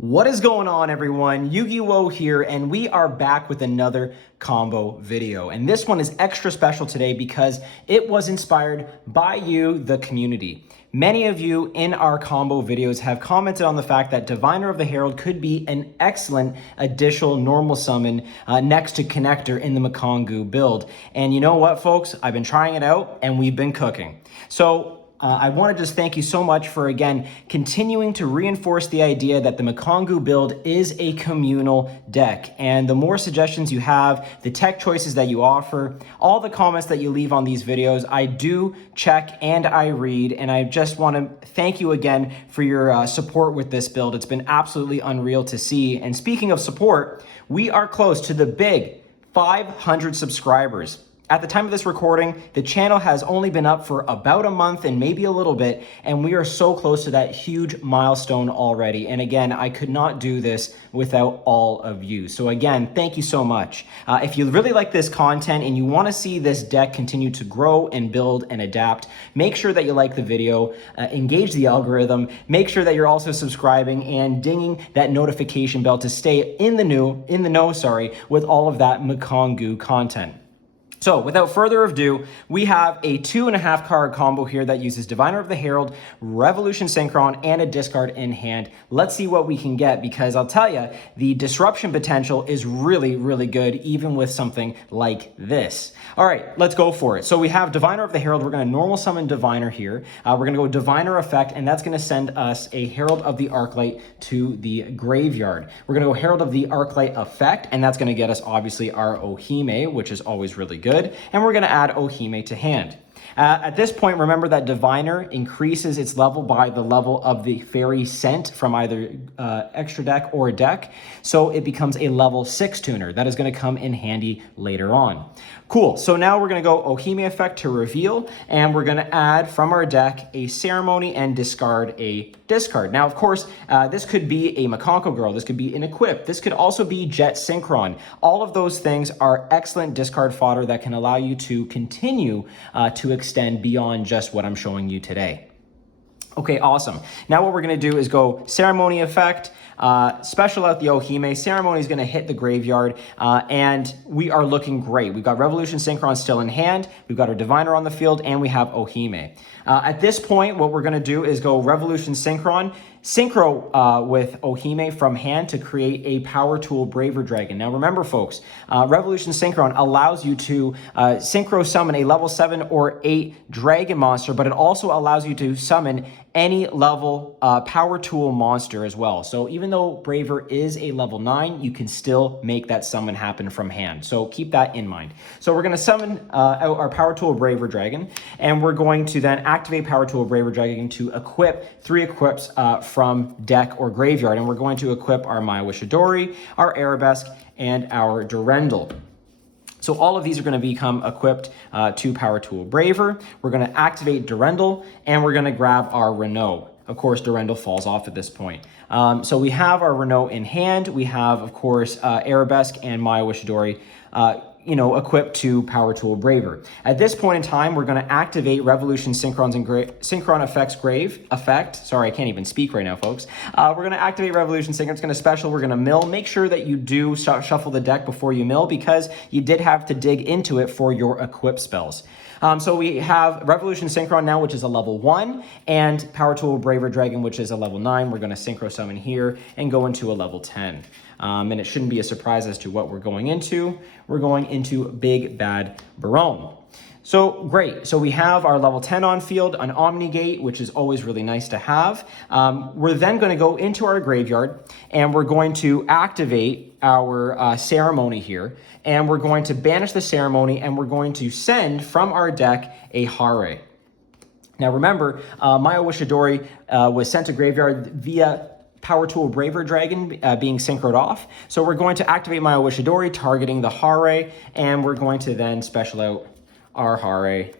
What is going on, everyone? Yu-Gi-Oh here, and we are back with another combo video. And this one is extra special today because it was inspired by you, the community. Many of you in our combo videos have commented on the fact that Diviner of the Herald could be an excellent additional normal summon next to Connector in the Mikankguu build. And you know what, folks? I've been trying it out and we've been cooking. So I want to just thank you so much for, again, continuing to reinforce the idea that the Mikankguu build is a communal deck. And the more suggestions you have, the tech choices that you offer, all the comments that you leave on these videos, I do check and I read. And I just want to thank you again for your support with this build. It's been absolutely unreal to see. And speaking of support, we are close to the big 500 subscribers. At the time of this recording, the channel has only been up for about a month and maybe a little bit, and we are so close to that huge milestone already. And again, I could not do this without all of you. So again, thank you so much. If you really like this content and you want to see this deck continue to grow and build and adapt, make sure that you like the video, engage the algorithm, make sure that you're also subscribing and dinging that notification bell to stay in the know, with all of that Mikankguu content. So without further ado, we have a 2.5 card combo here that uses Diviner of the Herald, Revolution Synchron, and a discard in hand. Let's see what we can get, because I'll tell you, the disruption potential is really, really good, even with something like this. All right, let's go for it. So we have Diviner of the Herald. We're going to normal summon Diviner here. We're going to go Diviner effect, and that's going to send us a Herald of the Arclight to the graveyard. We're going to go Herald of the Arclight effect, and that's going to get us, obviously, our Ohime, which is always really good. And we're going to add Ohime to hand. At this point, remember that Diviner increases its level by the level of the fairy sent from either extra deck or deck. So it becomes a level 6 tuner. That is going to come in handy later on. Cool. So now we're going to go Ohime effect to reveal, and we're going to add from our deck a ceremony and discard a discard. Now, of course, this could be a Mikankguu girl. This could be an equip. This could also be Jet Synchron. All of those things are excellent discard fodder that can allow you to continue to extend beyond just what I'm showing you today. Okay, awesome. Now what we're going to do is go Ceremony effect, special out the Ohime. Ceremony is going to hit the graveyard, and we are looking great. We've got Revolution Synchron still in hand. We've got our Diviner on the field, and we have Ohime. At this point, what we're going to do is go Revolution Synchron, synchro with Ohime from hand to create a Power Tool Braver Dragon. Now remember, folks, Revolution Synchron allows you to synchro summon a level 7 or 8 dragon monster, but it also allows you to summon any level Power Tool monster as well. So even though Braver is a level 9, you can still make that summon happen from hand. So keep that in mind. So we're going to summon out our Power Tool Braver Dragon, and we're going to then activate Power Tool Braver Dragon to equip 3 equips from deck or graveyard. And we're going to equip our Maya Wishadori, our Arabesque, and our Durendal. So all of these are going to become equipped to Power Tool Braver. We're going to activate Durendal, and we're going to grab our Renault. Of course, Durendal falls off at this point. So we have our Renault in hand. We have, of course, Arabesque and Maya Wishadori equipped to Power Tool Braver. At this point in time, we're going to activate Revolution Synchron's and Synchron Effects Grave effect. Sorry, I can't even speak right now, folks. We're going to activate Revolution Synchron. It's going to special. We're going to mill. Make sure that you do shuffle the deck before you mill, because you did have to dig into it for your equip spells. So we have Revolution Synchron now, which is a level 1, and Power Tool Braver Dragon, which is a level 9. We're going to synchro summon here and go into a level 10. And it shouldn't be a surprise as to what we're going into. We're going into Big Bad Barone. So great. So we have our level 10 on field, an Omnigate, which is always really nice to have. We're then going to go into our graveyard, and we're going to activate our ceremony here. And we're going to banish the ceremony, and we're going to send from our deck a Hare. Now remember, Maya Wishadori was sent to graveyard via Power Tool Braver Dragon being synchroed off. So we're going to activate Maya Wishadori, targeting the Hare, and we're going to then special out our Hare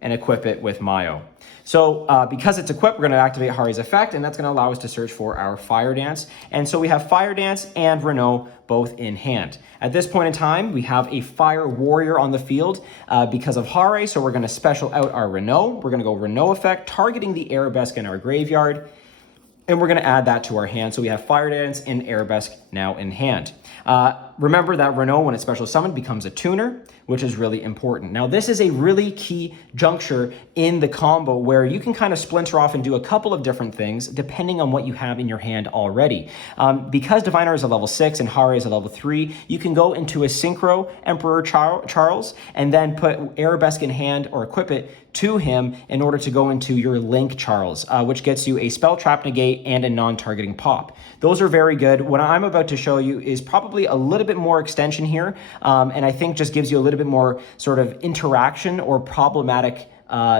and equip it with Mayo. So because it's equipped, we're going to activate Hare's effect, and that's going to allow us to search for our Fire Dance. And so we have Fire Dance and Renault both in hand. At this point in time, we have a Fire Warrior on the field because of Hare, so we're going to special out our Renault. We're going to go Renault effect, targeting the Arabesque in our graveyard. And we're going to add that to our hand. So we have Fire Dance and Arabesque now in hand. Remember that Renault, when it's special summoned, becomes a tuner, which is really important. Now, this is a really key juncture in the combo where you can kind of splinter off and do a couple of different things depending on what you have in your hand already. Because Diviner is a level 6 and Hare is a level 3, you can go into a Synchro Emperor Charles and then put Arabesque in hand or equip it to him in order to go into your Link Charles, which gets you a Spell Trap Negate and a non-targeting pop. Those are very good. What I'm about to show you is probably a little bit more extension here, and I think just gives you a little bit more sort of interaction or problematic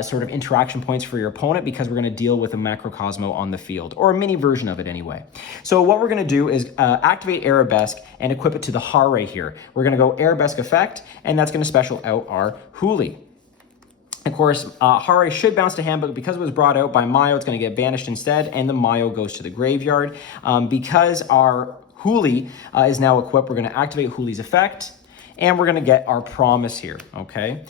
sort of interaction points for your opponent, because we're going to deal with a Macrocosmo on the field, or a mini version of it anyway. So what we're going to do is activate Arabesque and equip it to the Hare here. We're going to go Arabesque effect, and that's going to special out our Huli. Of course, Hare should bounce to hand, but because it was brought out by Mayo, it's going to get banished instead, and the Mayo goes to the graveyard. Because our Huli is now equipped, we're going to activate Huli's effect, and we're going to get our Promise here, okay?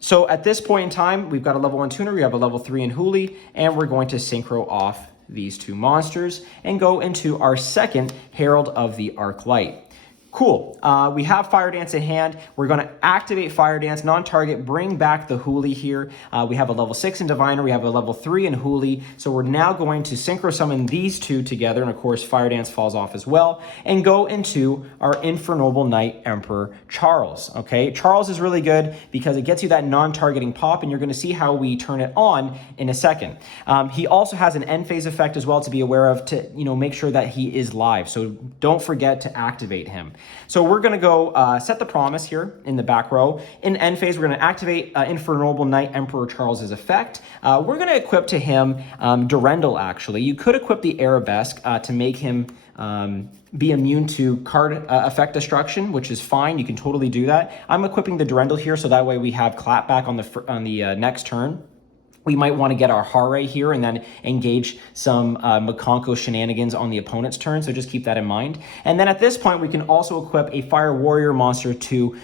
So at this point in time, we've got a level 1 tuner, we have a level 3 in Huli, and we're going to synchro off these two monsters and go into our second Herald of the Arclight. Cool. We have Fire Dance in hand. We're going to activate Fire Dance, non-target, bring back the Huli here. We have a level 6 in Diviner. We have a level 3 in Huli. So we're now going to synchro summon these two together. And of course, Fire Dance falls off as well. And go into our Infernoble Knight Emperor Charles. Okay, Charles is really good because it gets you that non-targeting pop. And you're going to see how we turn it on in a second. He also has an end phase effect as well to be aware of to, make sure that he is live. So don't forget to activate him. So we're going to go set the Promise here in the back row. In end phase, we're going to activate Infernoble Knight Emperor Charles's effect. We're going to equip to him Durendal, actually. You could equip the Arabesque to make him be immune to card effect destruction, which is fine. You can totally do that. I'm equipping the Durendal here, so that way we have clapback on the next turn. We might want to get our Hare here and then engage some Mikankguu shenanigans on the opponent's turn, so just keep that in mind. And then at this point, we can also equip a Fire Warrior monster to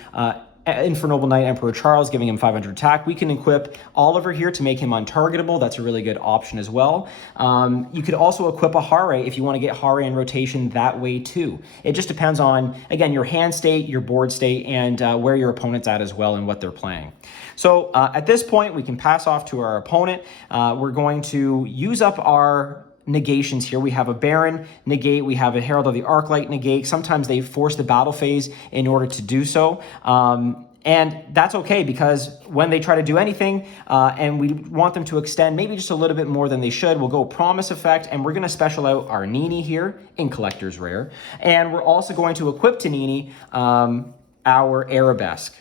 Infernoble Knight Emperor Charles, giving him 500 attack. We can equip Oliver here to make him untargetable. That's a really good option as well. You could also equip a Hare if you want to get Hare in rotation that way too. It just depends on, again, your hand state, your board state, and where your opponent's at as well and what they're playing. So at this point, we can pass off to our opponent. We're going to use up our negations here. We have a Baron negate, we have a Herald of the Arclight negate. Sometimes they force the battle phase in order to do so. And that's okay, because when they try to do anything and we want them to extend maybe just a little bit more than they should, we'll go Promise effect, and we're going to special out our Nini here in Collector's Rare. And we're also going to equip to Nini our Arabesque.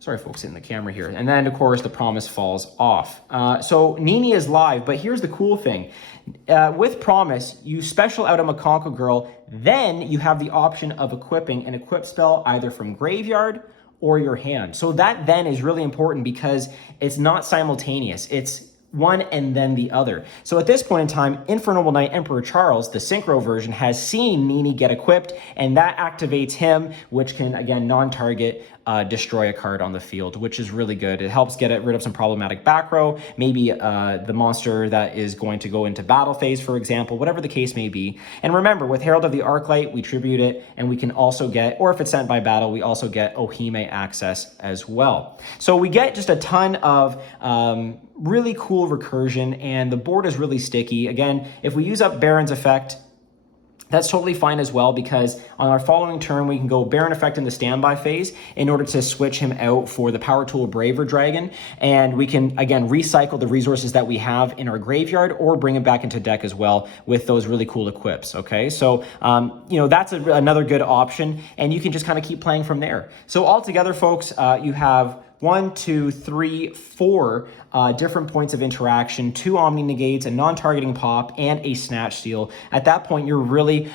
Sorry, folks, in the camera here. And then, of course, the Promise falls off. So Nini is live, but here's the cool thing. With Promise, you special out a Mikankguu girl, then you have the option of equipping an equip spell either from graveyard or your hand. So that then is really important because it's not simultaneous. It's one and then the other. So at this point in time, Infernoble Knight Emperor Charles, the synchro version, has seen Nini get equipped, and that activates him, which can, again, non-target destroy a card on the field, which is really good. It helps get rid of some problematic back row, maybe the monster that is going to go into battle phase, for example, whatever the case may be. And remember, with Herald of the Arclight, we tribute it, and we can also get, or if it's sent by battle, we also get Ohime access as well. So we get just a ton of really cool recursion, and the board is really sticky. Again, if we use up Baron's effect, that's totally fine as well, because on our following turn, we can go Baron effect in the standby phase in order to switch him out for the Power Tool Braver Dragon. And we can, again, recycle the resources that we have in our graveyard or bring him back into deck as well with those really cool equips, okay? So, that's another good option, and you can just kind of keep playing from there. So altogether, folks, you have 1, 2, 3, 4 different points of interaction, 2 Omni Negates, a non-targeting pop, and a Snatch Steal. At that point, you're really,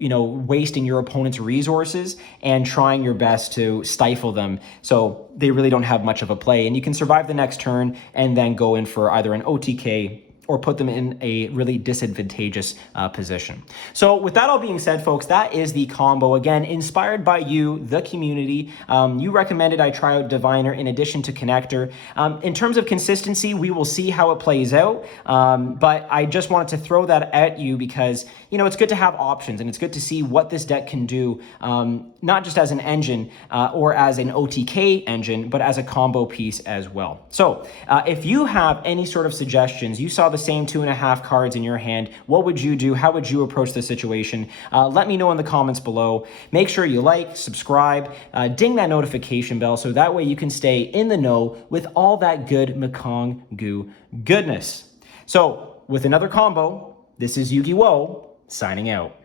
wasting your opponent's resources and trying your best to stifle them, so they really don't have much of a play. And you can survive the next turn and then go in for either an OTK or put them in a really disadvantageous position. So with that all being said, folks, that is the combo. Again, inspired by you, the community. You recommended I try out Diviner in addition to Connector. In terms of consistency, we will see how it plays out. But I just wanted to throw that at you because, you know, it's good to have options and it's good to see what this deck can do, not just as an engine or as an OTK engine, but as a combo piece as well. So if you have any sort of suggestions, you saw the same 2.5 cards in your hand, what would you do? How would you approach the situation? Let me know in the comments below. Make sure you like, subscribe, ding that notification bell so that way you can stay in the know with all that good Mikankguu goodness. So with another combo, this is Mikankguu signing out.